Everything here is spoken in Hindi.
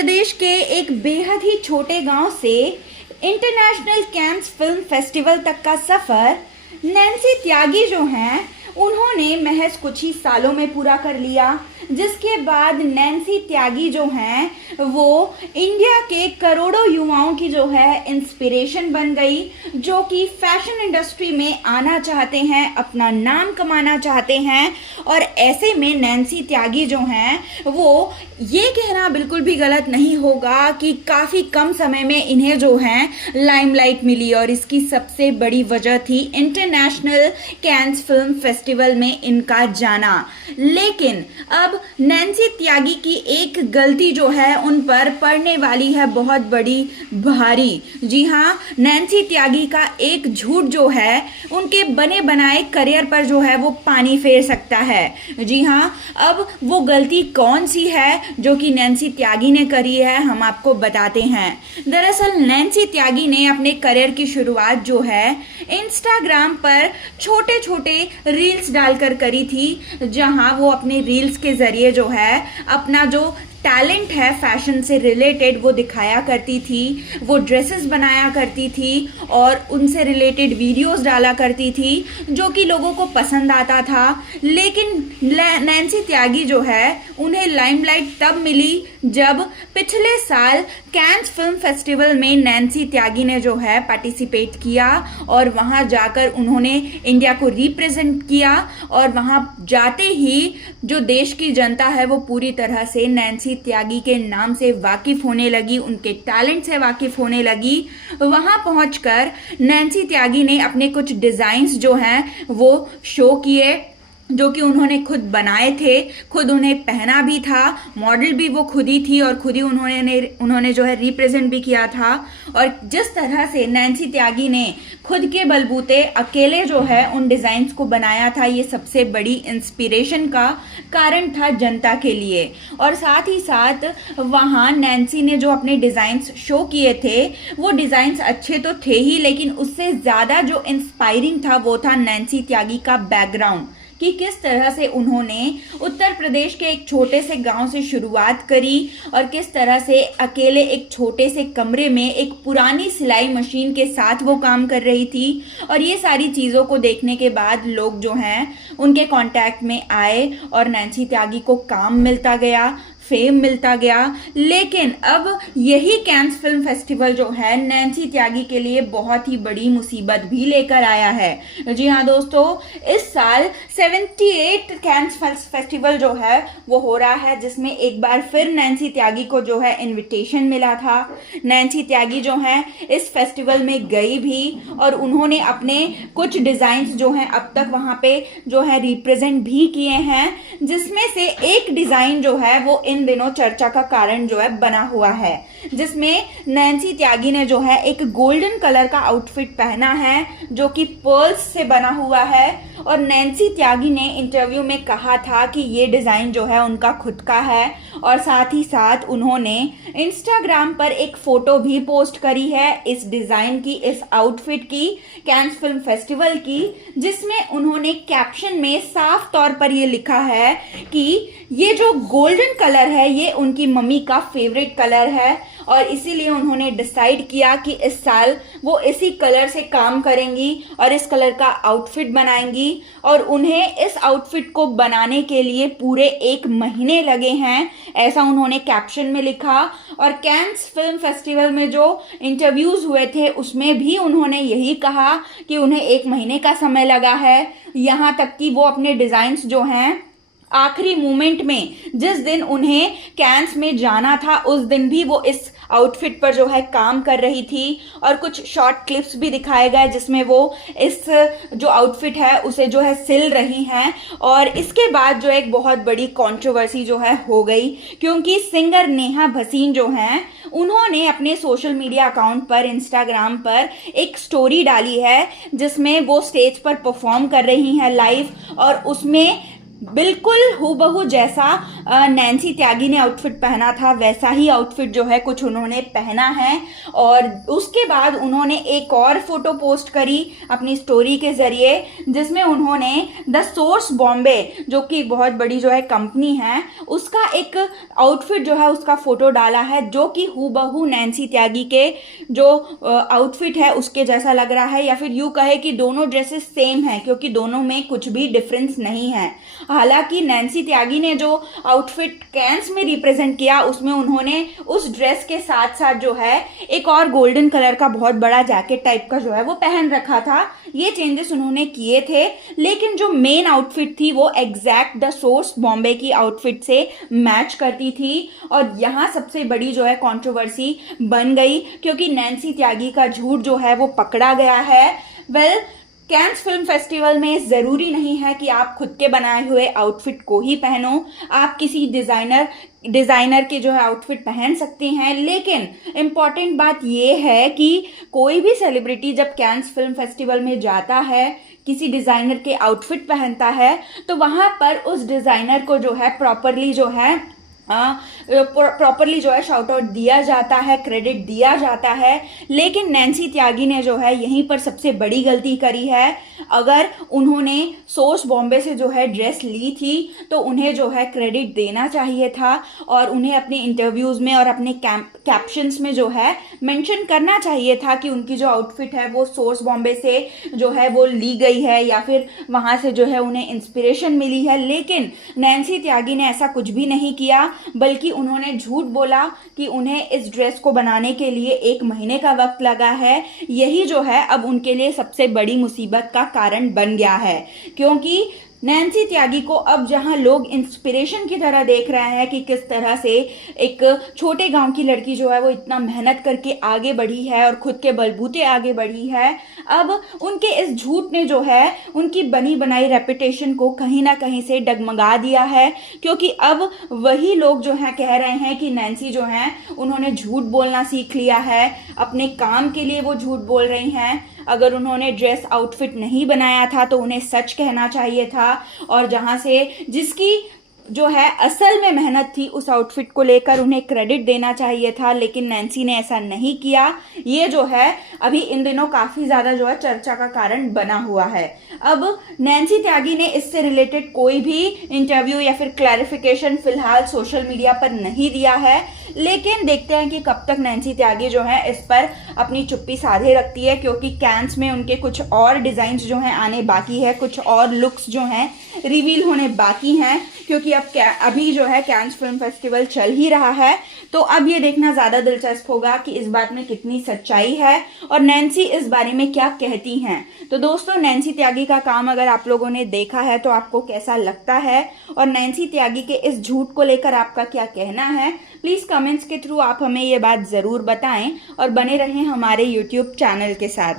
प्रदेश के एक बेहद ही छोटे गांव से इंटरनेशनल कैंस फिल्म फेस्टिवल तक का सफर नैन्सी त्यागी जो हैं उन्होंने महज कुछ ही सालों में पूरा कर लिया, जिसके बाद नैन्सी त्यागी जो हैं वो इंडिया के करोड़ों युवाओं की जो है इंस्पिरेशन बन गई, जो कि फैशन इंडस्ट्री में आना चाहते हैं, अपना नाम कमाना चाहते हैं। और ऐसे में नैन्सी त्यागी जो हैं वो ये कहना बिल्कुल भी गलत नहीं होगा कि काफ़ी कम समय में इन्हें जो है लाइमलाइट मिली, और इसकी सबसे बड़ी वजह थी इंटरनेशनल कैंस फिल्म फेस्टिवल में इनका जाना। लेकिन अब नैन्सी त्यागी की एक गलती जो है उन पर पड़ने वाली है बहुत बड़ी भारी। जी हाँ, नैन्सी त्यागी का एक झूठ जो है उनके बने बनाए करियर पर जो है वो पानी फेर सकता है। जी हाँ, अब वो गलती कौन सी है जो कि नैन्सी त्यागी ने करी है, हम आपको बताते हैं। दरअसल नैन्सी त्यागी ने अपने करियर की शुरुआत जो है इंस्टाग्राम पर छोटे छोटे रील्स डालकर करी थी, जहां वो अपने रील्स के जरिए जो है अपना जो टैलेंट है फैशन से रिलेटेड वो दिखाया करती थी। वो ड्रेसेस बनाया करती थी और उनसे रिलेटेड वीडियोस डाला करती थी, जो कि लोगों को पसंद आता था। लेकिन नैन्सी त्यागी जो है उन्हें लाइमलाइट तब मिली जब पिछले साल कैंस फिल्म फेस्टिवल में नैन्सी त्यागी ने जो है पार्टिसिपेट किया और वहां जाकर उन्होंने इंडिया को रिप्रेजेंट किया। और वहां जाते ही जो देश की जनता है वो पूरी तरह से नैन्सी त्यागी के नाम से वाकिफ होने लगी, उनके टैलेंट से वाकिफ होने लगी। वहां पहुंचकर नैन्सी त्यागी ने अपने कुछ डिजाइन्स जो हैं वो शो किए, जो कि उन्होंने खुद बनाए थे, खुद उन्हें पहना भी था, मॉडल भी वो खुद ही थी और खुद ही उन्होंने जो है रिप्रेजेंट भी किया था। और जिस तरह से नैन्सी त्यागी ने खुद के बलबूते अकेले जो है उन डिज़ाइंस को बनाया था, ये सबसे बड़ी इंस्पिरेशन का कारण था जनता के लिए। और साथ ही साथ वहाँ नैन्सी ने जो अपने डिज़ाइंस शो किए थे वो डिज़ाइंस अच्छे तो थे ही, लेकिन उससे ज़्यादा जो इंस्पायरिंग था वो था नैन्सी त्यागी का बैकग्राउंड, कि किस तरह से उन्होंने उत्तर प्रदेश के एक छोटे से गांव से शुरुआत करी और किस तरह से अकेले एक छोटे से कमरे में एक पुरानी सिलाई मशीन के साथ वो काम कर रही थी। और ये सारी चीज़ों को देखने के बाद लोग जो हैं उनके कांटेक्ट में आए और नैन्सी त्यागी को काम मिलता गया, फेम मिलता गया। लेकिन अब यही कैंस फिल्म फेस्टिवल जो है नैन्सी त्यागी के लिए बहुत ही बड़ी मुसीबत भी लेकर आया है। जी हाँ दोस्तों, इस साल 78 कैंस फेस्टिवल जो है वो हो रहा है, जिसमें एक बार फिर नैन्सी त्यागी को जो है इनविटेशन मिला था। नैन्सी त्यागी जो है इस फेस्टिवल में गई भी और उन्होंने अपने कुछ डिज़ाइंस जो हैं अब तक वहाँ पे जो है रिप्रेजेंट भी किए हैं, जिसमें से एक डिज़ाइन जो है वो इन दिनों चर्चा का कारण जो है बना हुआ है, जिसमें नैन्सी त्यागी ने जो है एक गोल्डन कलर का आउटफिट पहना है जो कि पर्ल्स से बना हुआ है। और नैन्सी त्यागी ने इंटरव्यू में कहा था कि ये डिज़ाइन जो है उनका खुद का है। और साथ ही साथ उन्होंने इंस्टाग्राम पर एक फ़ोटो भी पोस्ट करी है इस डिज़ाइन की, इस आउटफिट की, कैंस फिल्म फेस्टिवल की, जिसमें उन्होंने कैप्शन में साफ तौर पर ये लिखा है कि ये जो गोल्डन कलर है ये उनकी मम्मी का फेवरेट कलर है और इसीलिए उन्होंने डिसाइड किया कि इस साल वो इसी कलर से काम करेंगी और इस कलर का आउटफिट बनाएंगी। और उन्हें इस आउटफिट को बनाने के लिए पूरे 1 महीने लगे हैं, ऐसा उन्होंने कैप्शन में लिखा। और कैंस फिल्म फेस्टिवल में जो इंटरव्यूज़ हुए थे उसमें भी उन्होंने यही कहा कि उन्हें 1 महीने का समय लगा है, यहाँ तक कि वो अपने डिज़ाइंस जो हैं आखिरी मोमेंट में जिस दिन उन्हें कैंस में जाना था उस दिन भी वो इस आउटफिट पर जो है काम कर रही थी। और कुछ शॉर्ट क्लिप्स भी दिखाए गए जिसमें वो इस जो आउटफिट है उसे जो है सिल रही हैं। और इसके बाद जो एक बहुत बड़ी कंट्रोवर्सी जो है हो गई, क्योंकि सिंगर नेहा भसीन जो हैं उन्होंने अपने सोशल मीडिया अकाउंट पर इंस्टाग्राम पर एक स्टोरी डाली है जिसमें वो स्टेज पर परफॉर्म कर रही हैं लाइव, और उसमें बिल्कुल हूबहू जैसा नैन्सी त्यागी ने आउटफिट पहना था वैसा ही आउटफिट जो है कुछ उन्होंने पहना है। और उसके बाद उन्होंने एक और फोटो पोस्ट करी अपनी स्टोरी के ज़रिए, जिसमें उन्होंने द सोर्स बॉम्बे, जो कि बहुत बड़ी जो है कंपनी है, उसका एक आउटफिट जो है उसका फ़ोटो डाला है, जो कि हूबहू नैन्सी त्यागी के जो आउटफिट है उसके जैसा लग रहा है, या फिर यूँ कहे कि दोनों ड्रेसेस सेम हैं, क्योंकि दोनों में कुछ भी डिफरेंस नहीं है। हालांकि नैन्सी त्यागी ने जो आउटफिट कैंस में रिप्रेजेंट किया उसमें उन्होंने उस ड्रेस के साथ साथ जो है एक और गोल्डन कलर का बहुत बड़ा जैकेट टाइप का जो है वो पहन रखा था। ये चेंजेस उन्होंने किए थे, लेकिन जो मेन आउटफिट थी वो एग्जैक्ट द सोर्स बॉम्बे की आउटफिट से मैच करती थी। और यहाँ सबसे बड़ी जो है कंट्रोवर्सी बन गई, क्योंकि नैन्सी त्यागी का झूठ जो है वो पकड़ा गया है। कैंस फिल्म फेस्टिवल में ज़रूरी नहीं है कि आप खुद के बनाए हुए आउटफिट को ही पहनो, आप किसी डिज़ाइनर के जो है आउटफिट पहन सकते हैं। लेकिन इम्पॉर्टेंट बात यह है कि कोई भी सेलिब्रिटी जब कैंस फिल्म फेस्टिवल में जाता है, किसी डिज़ाइनर के आउटफिट पहनता है, तो वहाँ पर उस डिज़ाइनर को जो है प्रॉपरली जो है शाउट आउट दिया जाता है, क्रेडिट दिया जाता है। लेकिन नैन्सी त्यागी ने जो है यहीं पर सबसे बड़ी गलती करी है। अगर उन्होंने सोर्स बॉम्बे से जो है ड्रेस ली थी तो उन्हें जो है क्रेडिट देना चाहिए था, और उन्हें अपने इंटरव्यूज़ में और अपने कैप्शंस में जो है मेंशन करना चाहिए था कि उनकी जो आउटफिट है वो सोर्स बॉम्बे से जो है वो ली गई है, या फिर वहाँ से जो है उन्हें इंस्पिरेशन मिली है। लेकिन नैन्सी त्यागी ने ऐसा कुछ भी नहीं किया, बल्कि उन्होंने झूठ बोला कि उन्हें इस ड्रेस को बनाने के लिए 1 महीने का वक्त लगा है। यही जो है अब उनके लिए सबसे बड़ी मुसीबत का कारण बन गया है, क्योंकि नैन्सी त्यागी को अब जहां लोग इंस्पिरेशन की तरह देख रहे हैं कि किस तरह से एक छोटे गांव की लड़की जो है वो इतना मेहनत करके आगे बढ़ी है और खुद के बलबूते आगे बढ़ी है, अब उनके इस झूठ ने जो है उनकी बनी बनाई रेपुटेशन को कहीं ना कहीं से डगमगा दिया है। क्योंकि अब वही लोग जो हैं कह रहे हैं कि नैन्सी जो हैं उन्होंने झूठ बोलना सीख लिया है, अपने काम के लिए वो झूठ बोल रही हैं। अगर उन्होंने ड्रेस आउटफिट नहीं बनाया था तो उन्हें सच कहना चाहिए था, और जहां से जिसकी जो है असल में मेहनत थी उस आउटफिट को लेकर उन्हें क्रेडिट देना चाहिए था। लेकिन नैन्सी ने ऐसा नहीं किया। ये जो है अभी इन दिनों काफ़ी ज़्यादा जो है चर्चा का कारण बना हुआ है। अब नैन्सी त्यागी ने इससे रिलेटेड कोई भी इंटरव्यू या फिर क्लैरिफिकेशन फिलहाल सोशल मीडिया पर नहीं दिया है, लेकिन देखते हैं कि कब तक नैन्सी त्यागी जो है इस पर अपनी चुप्पी साधे रखती है, क्योंकि कैंस में उनके कुछ और डिज़ाइंस जो हैं आने बाकी है, कुछ और लुक्स जो हैं रिवील होने बाकी हैं, क्योंकि अभी जो है कैंस फिल्म फेस्टिवल चल ही रहा है। तो अब ये देखना ज़्यादा दिलचस्प होगा कि इस बात में कितनी सच्चाई है और नैन्सी इस बारे में क्या कहती हैं। तो दोस्तों, नैन्सी त्यागी का काम अगर आप लोगों ने देखा है तो आपको कैसा लगता है, और नैन्सी त्यागी के इस झूठ को लेकर आपका क्या कहना है, प्लीज़ कमेंट्स के थ्रू आप हमें ये बात ज़रूर बताएं और बने रहें हमारे यूट्यूब चैनल के साथ।